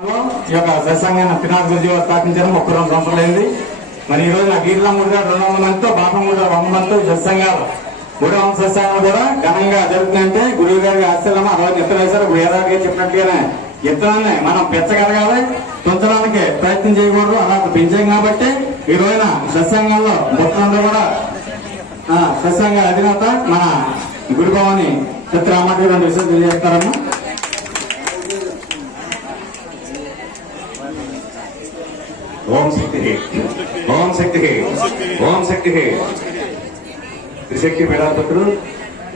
ఈ యొక్క సత్సంగాన్ని పినాథ్ గురుజీ స్థాపించడం ఒక్క రోజు సంవత్సరాలైంది మరి ఈ రోజు గీర్ల గారు రెండు వందల మందితో బాపమ్మూడి గారు వంద మందితో ఈ సత్సంగాలు మూడు వందల సత్సంగాలు కూడా ఘనంగా జరుగుతుందంటే గురువు గారి ఆశ్చర్యం ఆ రోజు ఎత్తులు వేశారు. వేదాలు గారు చెప్పినట్టుగానే ఎత్తనాన్ని మనం పెంచగలగాలి పెంచడానికి ప్రయత్నం చేయకూడదు అలా పెంచాం కాబట్టి ఈ రోజున సత్సంగంలో మొత్తం కూడా ఆ, సత్సంగ అధినేత మన గురుభవాని సత్యరామారెడ్డి రామటి రెండు విషయాలు తెలియజేస్తారమ్మా. ఓం శక్తి ఓం శక్తి ఓం శక్తి త్రిశక్తి పీఠాధిపతులు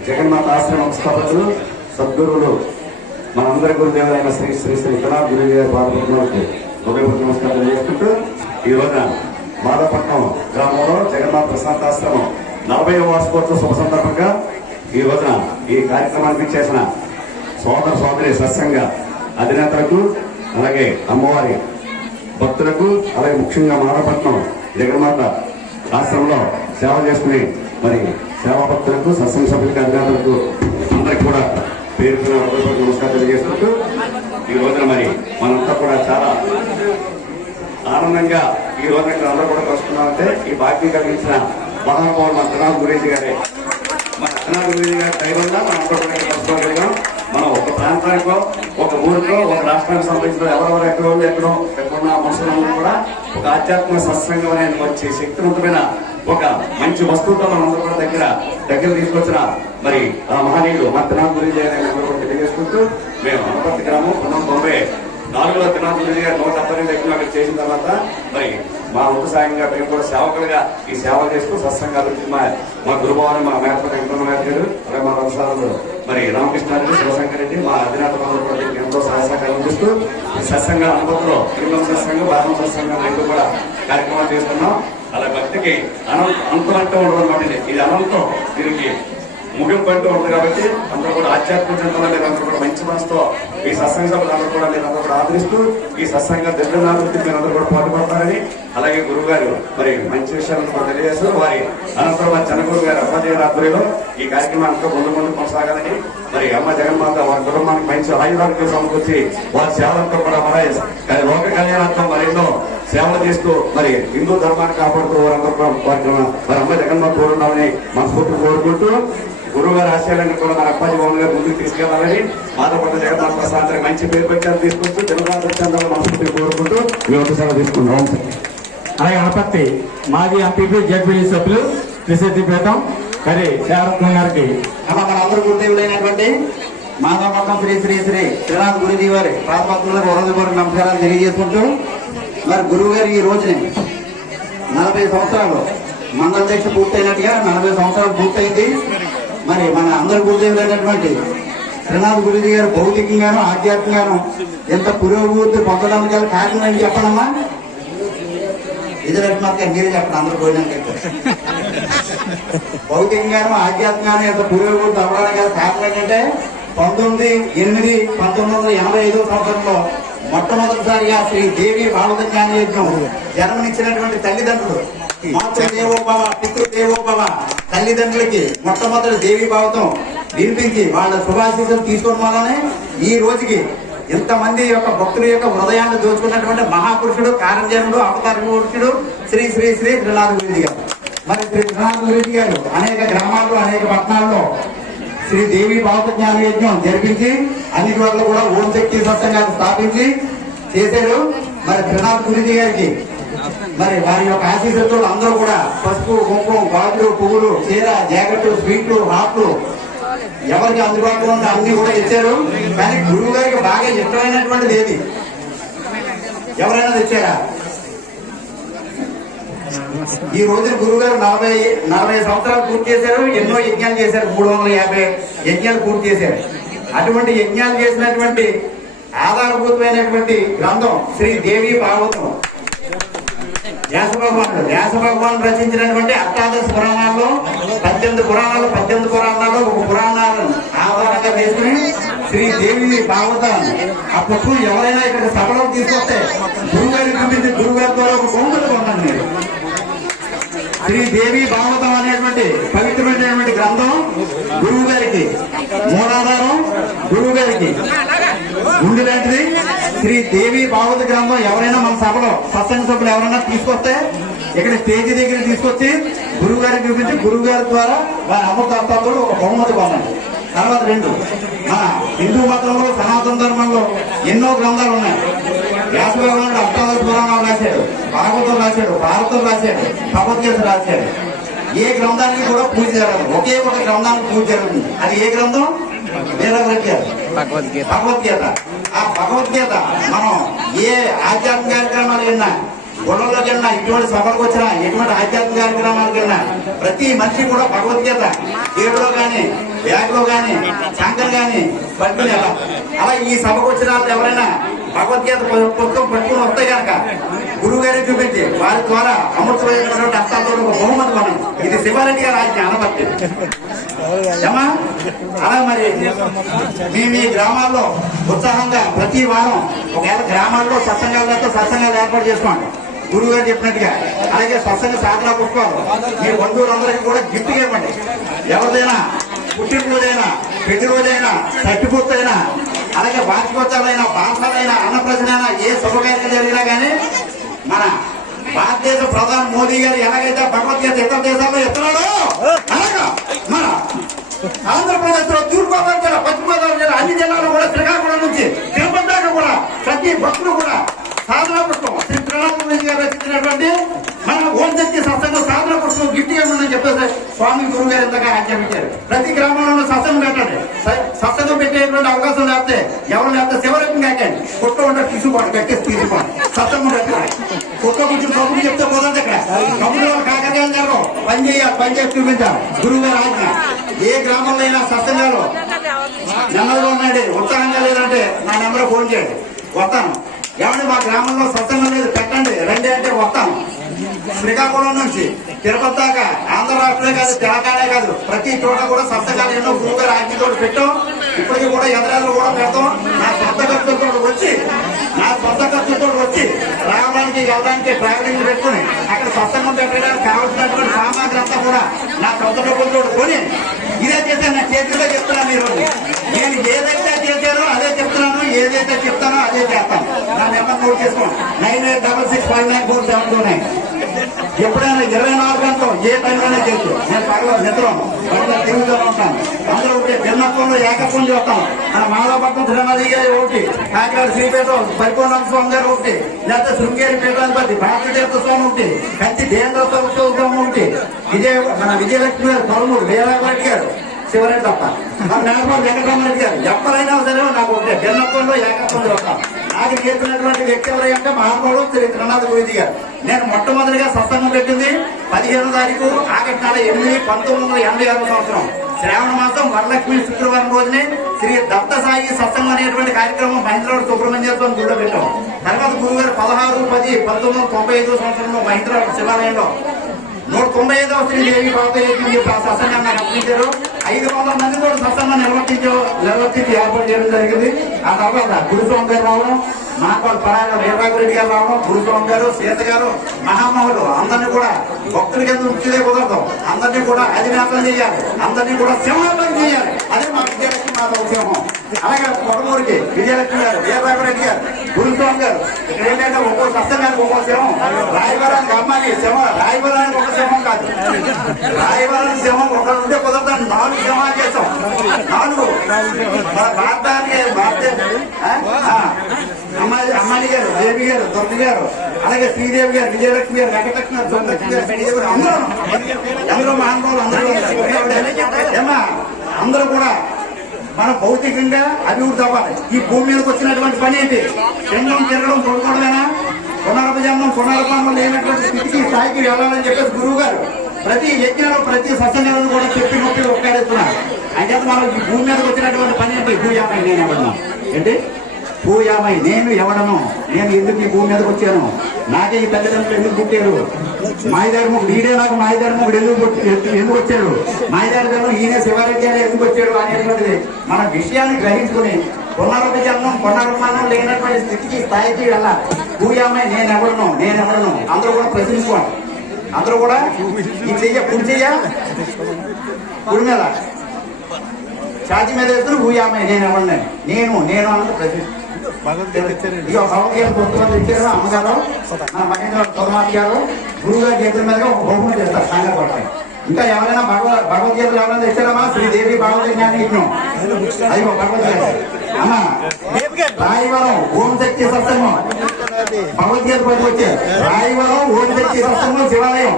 జగన్మాత ఆశ్రమం స్థాపకులు సద్గురువులు మనందరి గురుదేవులైన శ్రీ శ్రీ శ్రీ కళా గురువు గారి పాదపట్నంకు నమస్కారం చేసుకుంటూ ఈ రోజున మాధవపట్నం గ్రామంలో జగన్మాత ప్రశాంతాశ్రమం నలభై వార్షికోత్సవ శుభ సందర్భంగా ఈ రోజున ఈ కార్యక్రమానికి చేసిన సోదర సోదరి సత్సంగ అధినేతలకు అలాగే అమ్మవారి భక్తులకు అలాగే ముఖ్యంగా మానవపట్నం జగన్మాత ఆశ్రమంలో సేవ చేసుకుని మరి సేవా భక్తులకు సత్సంగ సభ్యులకు అధికారులకు అందరికి కూడా పేరుకున్న నమస్కారం తెలియజేసుకుంటూ ఈ రోజున మరి మనంతా కూడా చాలా ఆనందంగా ఈ రోజున ఇక్కడ అందరూ కూడా కలుసుకున్నామంటే ఈ భాగ్యం కలిగించిన మహానుభావుడు మన గురేజీ గారే. మన ధనాథ్ గురేజీ గారి దైవంగా మనం కూడా కలుసుకోగలిగాం. మనం ఒక ప్రాంతానికో ఒక ఊరికో ఒక రాష్ట్రానికి సంబంధించిన ఎవరెవరు ఎక్కడో ఎక్కడో ఎక్కడున్న మనుషులను కూడా ఒక ఆధ్యాత్మిక సత్సంగం అనేది వచ్చే శక్తివంతమైన ఒక మంచి వస్తువుతో మనం అందరూ కూడా దగ్గర దగ్గర తీసుకొచ్చిన మరి ఆ మహనీయుడు మా ధనాథ్ తెలియజేసుకుంటూ మేము అనపర్తి గ్రామం పంతొమ్మిది తొంభై నాలుగులో తిరునాథులు గారు నూట డెబ్బై రెండు అక్కడ చేసిన తర్వాత మరి మా వంతు సాయంగా మేము కూడా సేవకులుగా ఈ సేవ చేస్తూ సత్సంగాలు మా మా గురుభావాన్ని మా మేత వెంకన్న మేతగారు అలాగే మా వంశాలు మరి రామకృష్ణారెడ్డి శివశంకర్ రెడ్డి మా అధినేత మండలి ఎంతో సహాయ సహకారం అందిస్తూ సత్సంగ అనుభవంలో తిరుమల సత్సంగం భారత సత్సంగం రెండు కూడా కార్యక్రమాలు చేస్తున్నాం అలా భక్తికి అనంత అంతం అంటూ ఉండదు అనమాట ఇది. ఇది అనంతం దీనికి ముగింపు అంటూ ఉంది కాబట్టి అందరూ కూడా ఆధ్యాత్మిక చింతన మీరు అందరూ కూడా మంచి మనసుతో ఈ సత్సంగ సభలు అందరూ కూడా మీరు అందరూ కూడా ఆదరిస్తూ ఈ సత్సంగ దివ్యనాభివృద్ధి మీరు అందరూ కూడా పాటుపడతారని అలాగే గురువు గారు మరి మంచి విషయాలను కూడా తెలియజేస్తూ వారి అనంతరం వారి జనగురు గారి అమ్మాజీ ఆధ్వర్యంలో ఈ కార్యక్రమం అంతా ముందు ముందు కొనసాగాలని మరి అమ్మ జగన్మాత వారి కుటుంబానికి మంచి ఆయుధాలకు సమకూర్చి వారి సేవలతో కూడా మరి లోక కళ్యాణార్థం మరెన్నో సేవలు చేస్తూ మరి హిందూ ధర్మాన్ని కాపాడుతూ వారందరూ వారి వారి అమ్మ జగన్మాత కోరున్నామని మనస్ఫూర్తి కోరుకుంటూ గురువు గారి ఆశయాలను కూడా మన అప్పాజీ భవన్ గారు ముందుకు తీసుకెళ్ళాలని మాధవపట్ల జగన్నాథ ప్రసాద్ మంచి పేరు ప్రచారం తీసుకొస్తూ తెలుగు చంద్రాలు మనస్ఫూర్తి కోరుకుంటూ మీ ఒకసారి తీసుకుంటాం అలాగే అనపత్తి మాజీ ఎంపీపీ జడ్పీడీ సభ్యులు త్రిశక్తి పీఠం కరి శారత్నం గారికి. అలా మన అందరు గురుదేవులైనటువంటి మాధవపట్నం శ్రీ శ్రీ శ్రీ శ్రీనాథ్ గురుజీ వారి పాదపత్రులకు హృదయపూర్వక నమస్కారాలు తెలియజేసుకుంటూ మరి గురువు గారు ఈ రోజునే నలభై సంవత్సరాలు మండల దీక్ష పూర్తయినట్టుగా నలభై సంవత్సరాలు పూర్తయింది. మరి మన అందరు గురుదేవులైనటువంటి శ్రీనాథ్ గురుజీ గారు భౌతికంగాను ఆధ్యాత్మికంగాను ఎంత పురోభివృద్ధి పొందడానికి గల కారణం ఏంటి చెప్పడమ్మా ఇది రత్నాథ్ మీరే చెప్పండి అందరు పోయినాక భౌతికంగాను ఆధ్యాత్మికంగాను ఎంత పురోగతి అవ్వడానికి గల కారణం ఏంటంటే పంతొమ్మిది ఎనిమిది పంతొమ్మిది వందల ఎనభై ఐదో సంవత్సరంలో మొట్టమొదటిసారిగా శ్రీ దేవి భాగవత జ్ఞానయజ్ఞం జన్మనిచ్చినటువంటి తల్లిదండ్రులు. మాతృదేవోభవ పితృదేవోభవ తల్లిదండ్రులకి మొట్టమొదటి దేవి భావతం వినిపించి వాళ్ళ శుభాశీస్సులు తీసుకోవడం వల్లనే ఈ రోజుకి ఇంతమంది యొక్క భక్తుల యొక్క హృదయాన్ని దోచుకున్నటువంటి మహాపురుషుడు కారణజనుడు అవతార పురుషుడు శ్రీ శ్రీ శ్రీ త్రినాథ గురించి గారు. మరి శ్రీ త్రినాథ గురించి గారు అనేక గ్రామాల్లో అనేక పట్టణాల్లో శ్రీ దేవి భావత జ్ఞాన యజ్ఞం జరిపించి అన్ని చోట్ల కూడా ఓం శక్తి సత్సంగాన్ని స్థాపించి చేశారు. మరి త్రినాథ్ గురించి గారికి మరి వారి యొక్క ఆశీస్సులతో అందరూ కూడా పసుపు కుంకుమ గాజులు పువ్వులు చీర జాకెట్లు స్వీట్లు హాట్లు ఎవరికి అందుబాటులో ఉంటే అన్ని కూడా ఇచ్చారు. కానీ గురువు గారికి బాగా ఇష్టమైనటువంటిది ఏది? ఎవరైనా తెచ్చారా? ఈ రోజున గురువు గారు నలభై నలభై సంవత్సరాలు పూర్తి చేశారు ఎన్నో యజ్ఞాలు చేశారు మూడు వందల యాభై యజ్ఞాలు పూర్తి చేశారు. అటువంటి యజ్ఞాలు చేసినటువంటి ఆధారభూతమైనటువంటి గ్రంథం శ్రీ దేవి భాగవతం. వ్యాస భగవానుడు వ్యాస భగవాన్ రచించినటువంటి అష్టాదశ పురాణాల్లో పద్దెనిమిది పురాణాలు పద్దెనిమిది పురాణాల్లో ఒక పురాణాలను ఆధారంగా తీసుకుని శ్రీ దేవి భాగవతాన్ని ఆ పుస్తకం ఎవరైనా ఇక్కడ సభలో తీసుకొస్తే గురువు గారికి చూపించి ద్వారా ఒక బహుమతి కొన్నాను శ్రీ దేవి భాగవతం అనేటువంటి పవిత్రమైనటువంటి గ్రంథం గురువు గారికి. మూలాధారం గురువు గారికి. గుండె లాంటిది. శ్రీ దేవి భాగవత గ్రంథం ఎవరైనా మన సభలో సత్సంగ సభ్యులు ఎవరైనా తీసుకొస్తే ఇక్కడ స్టేజీ దగ్గర తీసుకొచ్చి గురువు గారికి చూపించి గురువు గారి ద్వారా వారి అమృతాత్మతో ఒక బహుమతి పొందండి. తర్వాత రెండు. మన హిందూ మతంలో సనాతన ధర్మంలో ఎన్నో గ్రంథాలు ఉన్నాయి. వ్యాసభగవానుడు అష్టాదశ పురాణాలు రాశాడు భాగవతం రాశాడు భారతం రాశాడు భగవద్గీత రాశాడు. ఏ గ్రంథానికి కూడా పూజ జరగదు. ఒకే ఒక గ్రంథానికి పూజ జరుగుతుంది. అది ఏ గ్రంథం? భగవద్గీత. భగవద్గీత. ఆ భగవద్గీత మనం ఏ ఆధ్యాత్మిక కార్యక్రమాలు విన్నా గుళ్ళలో వెళ్ళినా ఇటువంటి సభలకు వచ్చినా ఎటువంటి ఆధ్యాత్మిక కార్యక్రమాలకు వెళ్ళినా ప్రతి మనిషి కూడా భగవద్గీత. జేబులో గాని బ్యాగ్లో కానీ గాని శంకర్ గాని పట్టుకుని అలా ఈ సభకు వచ్చిన వాళ్ళు ఎవరైనా భగవద్గీత పుస్తకం పట్టుకుని వస్తే కనుక గురువు గారిని చూపించి వారి ద్వారా అమృతమైనటువంటి అర్థాలతో ఒక బహుమతి మనం. ఇది శివారెడ్డి గారు ఆజ్ఞ అనబట్టి. ఏమా? అలా మరి మేము ఈ గ్రామాల్లో ఉత్సాహంగా ప్రతి వారం ఒకవేళ గ్రామాల్లో సత్సంగాలతో సత్సంగాలు ఏర్పాటు చేసుకోండి. గురువు గారు చెప్పినట్టుగా. అలాగే స్వచ్ఛంగా సాధన పుష్పాలు మీ బంధువులందరికీ కూడా గిఫ్ట్ ఇవ్వండి. ఎవరిదైనా పుట్టినరోజైనా ప్రతిరోజైనా రోజైనా అలాగే వార్షికోత్సవాలైనా భాషలైనా అన్నప్రసనైనా ఏ శుభకార్యం జరిగినా కానీ మన భారతదేశ ప్రధాని మోదీ గారు ఎలాగైతే భగవద్గీత ఇతర దేశాల్లో ఎత్తున్నాడో అలాగా మన ఆంధ్రప్రదేశ్లో తూర్పుగోదావరి జిల్లా పశ్చిమ గోదావరి జిల్లా అన్ని జిల్లాలు కూడా శ్రీకాకుళం నుంచి తిరుపతి దాకా కూడా ప్రతి భక్తులు కూడా సాధన పుష్పం శ్రీ ప్రణామ గారు రచించినటువంటి మన ఓం శక్తి సత్సంగం సాధన పుష్పం గిఫ్ట్ ఇవ్వమని చెప్పేసి స్వామి గురువు గారు ఎంతగా ఆజ్ఞాపించారు ప్రతి గ్రామంలో సత్సంగం పెట్టండి. సత్సంగం పెట్టేటువంటి అవకాశం లేకపోతే ఎవరు లేకపోతే శివరకం కాకండి. కుక్క ఉంటే తీసుకోండి కట్టేసి తీసుకోండి. సత్సంగం పెట్టండి. కుక్క కొంచెం కబుర్లు చెప్తే పోదండి ఇక్కడ కబుర్లు కాకర్యాలు జరగవు. పని చేయాలి పని చేసి చూపించాలి. గురువు గారు ఆజ్ఞ. ఏ గ్రామంలో అయినా సత్సంగాలు నెమ్మదిగా ఉన్నాడు ఉత్సాహంగా లేదంటే నా నెంబర్ ఫోన్ చేయండి. వస్తాను. ఏమండి మా గ్రామంలో సత్సంగం లేదు పెట్టండి. రండి అంటే వస్తాను. శ్రీకాకుళం నుంచి తిరుపతి దాకా ఆంధ్ర రాష్ట్రమే కాదు తెలంగాణ కాదు ప్రతి చోట కూడా సప్తకాలు ఎన్నో గురువు గారు ఆజ్ఞతో పెట్టాం. ఇప్పటికీ కూడా యంత్రాలు కూడా పెడతాం. నా సొంత ఖర్చులతో వచ్చి నా సొంత ఖర్చులతో వచ్చి రావడానికి వెళ్ళడానికి ట్రావెలింగ్ పెట్టుకుని అక్కడ సత్సంగం పెట్టడానికి కావాల్సినటువంటి సామాగ్రి అంతా కూడా నా సొంత డబ్బులతో కొని ఇదే చేశాను. నా చేతిలో చెప్తున్నాను మీరు. నేను ఏదైతే చేశానో అదే చెప్తున్నాను. ఏదైతే చెప్తానో అదే చేస్తాను. నా నెంబర్ నోట్ చేసుకోండి. Nine eight double six five nine four seven two nine. ఎప్పుడైనా ఇరవై నాలుగు గంటలు ఏ పనిలోనే చేయొచ్చు నేను పగల నిద్రను పగల తిరుగుతూ ఉంటాను. అందరూ ఒకటి భిన్నత్వంలో ఏకత్వం చేస్తాం మన మాధవపట్నం శ్రీనాథి ఒకటి. కాకినాడ శ్రీపేట పరిపూర్ణ స్వామి గారు ఒకటి. లేకపోతే శృంగేరి పీఠాధిపతి భారతదేవ స్వామి ఒకటి. కంచి దేవేంద్ర స్వామి ఒకటి. విజయ మన విజయలక్ష్మి గారు పదమూడు. వీరారెడ్డి గారు శివరెడ్డి తప్ప. మన నాగబాబు వెంకటరామరెడ్డి గారు. ఎవరైనా సరే నాకు ఒకటి. భిన్నత్వంలో ఏకత్వం చేస్తాం నాకు చేసినటువంటి వ్యక్తి ఎవరంటే మహాత్ముడు శ్రీ త్రినాథ గురుజీ గారు. నేను మొట్టమొదటిగా సత్సంగం పెట్టింది పదిహేను తారీఖు ఆగస్టు నెల ఎనిమిది పంతొమ్మిది వందల ఎనభై ఆరో సంవత్సరం. శ్రావణ మాసం వరలక్ష్మి శుక్రవారం రోజునే శ్రీ దత్త సాయి సత్సంగం అనేటువంటి కార్యక్రమం మహేంద్రవాడు సుబ్రహ్మణ్య స్వామి గుడిలో పెట్టాం. తర్వాత గురువుగారు పదహారు పది పంతొమ్మిది వందల తొంభై ఐదో సంవత్సరంలో మహేంద్రవాడు శివాలయంలో. నూట తొంభై ఐదవ శ్రీదేవి బాబయ్యని చెప్పి సత్సంగాన్ని నాకు ఐదు వందల మందితో సత్సంగం నిర్వర్తించే నిర్వర్తించి ఏర్పాటు చేయడం జరిగింది. ఆ తర్వాత గురుస్వామి గారు రావడం మాకోళ్ళ పరాయణ వీరరాఘరెడ్డి గారు రావడం గురుస్వామి గారు సీత గారు మహామహులు అందరినీ కూడా భక్తుల కింద ఉంచితే కుదరదు. అందరినీ కూడా అధినాథం చేయాలి. అందరినీ కూడా సింహాసనం చేయాలి. అదే మా విజయలక్ష్మి మా ఉద్యమం అలాగే పొడమూరికి విజయలక్ష్మి గారు వీరరాఘరెడ్డి గారు. గురుస్వామి గారు ఏంటంటే ఒక్కో సత్సంగానికి ఒక్కో శవం రాయవరానికి అమ్మాయి సింహం రాయవరానికి ఒక శవం కాదు. రాయవరానికి శవం ఒకరు ఉంటే కుదరదాన్ని నాలుగు శవాలు చేసాం నాలుగు. మన భారతానికి భారత అమ్మాయి అమ్మాయి గారు దేవి గారు దొర్గ గారు అలాగే శ్రీదేవి గారు విజయలక్ష్మి గారు వెంకటలక్ష్మి గారు దొరలక్ష్మి గారు శ్రీదేవి గారు అందరూ. అందరూ మహానుభావులు అందరూ అందరూ కూడా మన భౌతికంగా అభివృద్ధి అవ్వాలి. ఈ భూమి మీదకి వచ్చినటువంటి పని ఏంటి? తినడం తిరగడం పడుకోవడమేనా? పునర్భజన్మం పునరపన్నం లేనటువంటి స్థితికి స్థాయికి వెళ్ళాలని చెప్పేసి గురువు గారు ప్రతి యజ్ఞంలో ప్రతి సత్సంగాలను కూడా చెప్పి నొప్పి ఒక్కడేస్తున్నారు అంటే మనం ఈ భూమి మీదకి వచ్చినటువంటి పని ఏంటి? భూయామై నేను ఎవడను ఏంటి? భూయామై నేను ఎవడను? నేను ఎందుకు ఈ భూమి మీదకి వచ్చాను? నాకే ఈ తల్లిదండ్రులు ఎందుకు పుట్టారు? మాయదారు ఈడే నాకు మాయదారు ముగ్గుడు ఎందుకు పుట్టి- ఎందుకు వచ్చాడు? మాయదారు ధర్మం ఈయన శివారెడ్డి ఎందుకు వచ్చాడు అనేటువంటిది మన విషయాన్ని గ్రహించుకుని పునరుద్ధ జన్మం పునర్మానం లేనటువంటి స్థితికి స్థాయికి వెళ్ళాలి. భూయామై నేను ఎవడను? నేను ఎవడను? అందరూ కూడా ప్రశ్నించుకోండి అందరూ కూడా ఈ చెయ్య కుడి చెయ్య? కుడి మీద? ఛాతి మీద వేసుకుని భూయామై నేను ఎవడను? నేను నేను అన్నది ప్రశ్నిస్తాను భగవద్గీత పుస్తకాలు ఇచ్చారు అమ్మగారు. మన మహేంద్ర సుధమాతి గారు గురువు గారి చేతుల మీదుగా ఒక బహుమతి ఇస్తారు సంఘ పడతాయి ఇంకా ఎవరైనా భగవ భగవద్గీతలు ఎవరైనా ఇచ్చారమ్మా? శ్రీదేవి భగవద్గీత జ్ఞాని యజ్ఞం అయ్యో భగవద్గీత. అమ్మ రాయవరం ఓం శక్తి సత్సంగం. భగవద్గీత పైకి వచ్చే రాయవరం ఓం శక్తి సత్సంగం శివాలయం.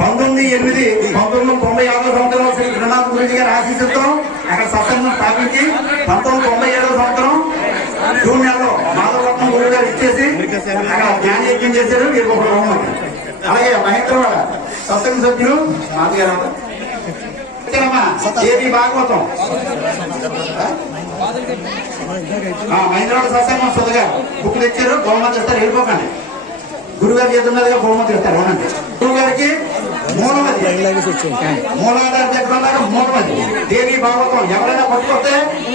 పంతొమ్మిది ఎనిమిది పంతొమ్మిది తొంభై ఆరో సంవత్సరం శ్రీ త్రినాథ్ గురించి గారి ఆశీస్సుతో అక్కడ సత్సంగం స్థాపించి పంతొమ్మిది తొంభై ఏడో సంవత్సరం జూన్ నెలలో మాధవరత్నం గురువు గారు ఇచ్చేసి అక్కడ జ్ఞాన యజ్ఞం చేశారు మీరు ఒక బహుమతి అలాగే మహేంద్రవాడ సత్సంగ సభ్యులు మాధగారు ఏబి భాగవతం. మహేంద్రవాడ సత్సంగం సుధగా బుక్ తెచ్చారు బహుమతి ఇస్తారు వెళ్ళిపోకండి. గురుగారి చేతుల మీదుగా బహుమతి ఇస్తారు అవునండి గురువు గారికి మూలమది మూలాధార దగ్గర ఉన్నారు మూలమది దేవి భాగవతం ఎవరైనా పట్టుకొస్తే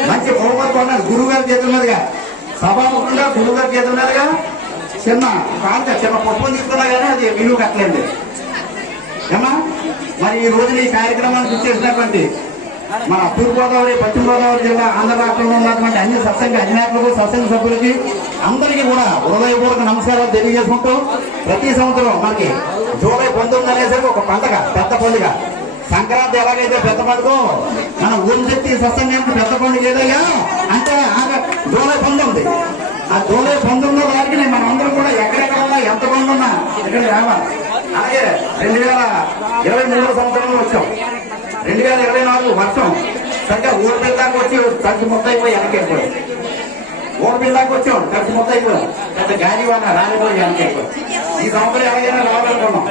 మంచి బహుమతి కొన్నారు గురువు గారి చేతుల మీదుగా. సభాముఖంగా గురువు గారి చేతుల మీదుగా. చిన్న కాంత చిన్న పుష్పం తీసుకున్నా కానీ అది విలువ కట్టలేదు. ఏమా మరి ఈ రోజున ఈ కార్యక్రమానికి చేసినటువంటి మన తూర్పుగోదావరి పశ్చిమ గోదావరి జిల్లా ఆంధ్ర రాష్ట్రంలో ఉన్నటువంటి అన్ని సత్సంగ అధినేతలకు సత్సంగ సభ్యులకి అందరికీ కూడా హృదయపూర్వక నమస్కారాలు తెలియజేసుకుంటూ ప్రతి సంవత్సరం మనకి జూలై పంతొమ్మిది అనేసరికి ఒక పండగ పెద్ద పండుగ. సంక్రాంతి ఎలాగైతే పెద్ద పండుగ మన ఊరి శక్తి సత్సంగానికి పెద్ద పండుగ ఏదయ్యా? అంటే జూలై పంతొమ్మిది. ఆ జూలై పంతొమ్మిదో తారీఖుని మనం అందరం కూడా ఎక్కడెక్కడ ఉన్నా ఎంత మంది ఉన్నా ఇక్కడ రావాలి. అలాగే రెండు వేల ఇరవై మూడో సంవత్సరంలో వచ్చాం. రెండు వేల ఇరవై నాలుగు వర్షం సరిగ్గా ఊరు బిల్ వచ్చి ఖర్చు మొత్తం అయిపోయి వెనకెళ్ళిపోయాం ఊరు బిల్ వచ్చాం ఖర్చు మొత్తం అయిపోయాం. పెద్ద గాలి వాన రాలిపోయి వెనకెళ్ళిపోయాం ఈ సంవత్సరం ఎలాగైనా రావాలనుకున్నాం.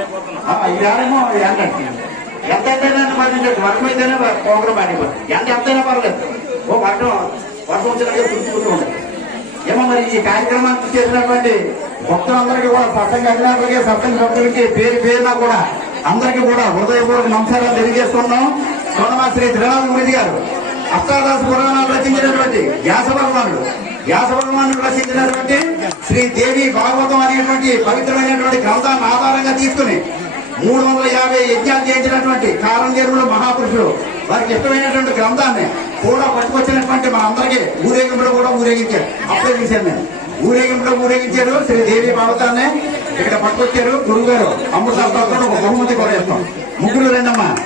ఆ, ఈ రానేమో ఏంటంటే ఎంత ఎంతైనా మరి వర్షం అయితేనే ప్రోగ్రాం ఆడిపోతుంది ఎంత ఎంతైనా పర్లేదు ఓ వర్షం వర్షం వచ్చినట్టుగా చూసుకుంటూ ఉంటుంది ఏమో మరి ఈ కార్యక్రమానికి చేసినటువంటి భక్తులందరికీ కూడా సత్సంగ అధినాథులకి సత్సంగ సభ్యులకి పేరు పేరున కూడా అందరికీ కూడా హృదయపూర్వక నమస్కారాలు తెలియజేస్తున్నాం. సోనమా శ్రీ త్రినాథ గురించి గారు. అష్టాదశ పురాణాలు రచించినటువంటి వ్యాస భగవానుడు వ్యాస భగవానుడు రచించినటువంటి శ్రీ దేవి భాగవతం అనేటువంటి పవిత్రమైనటువంటి గ్రంథాన్ని ఆధారంగా తీసుకుని మూడు వందల యాభై యజ్ఞాలు చేయించినటువంటి కారంజరుడు మహాపురుషుడు. వారికి ఇష్టమైనటువంటి గ్రంథాన్ని కూడా పట్టుకొచ్చినటువంటి మన అందరికీ ఊరేగింపులో కూడా ఊరేగించారు. అప్పుడే చేశాను నేను. ఊరేగింపులో ఊరేగించారు శ్రీ దేవి భాగవతాన్ని. ఇక్కడ పట్టుకొచ్చారు గురువు గారు అమృత ఒక బహుమతి కూడా ఇస్తాం. ముగ్గురు రెండమ్మా.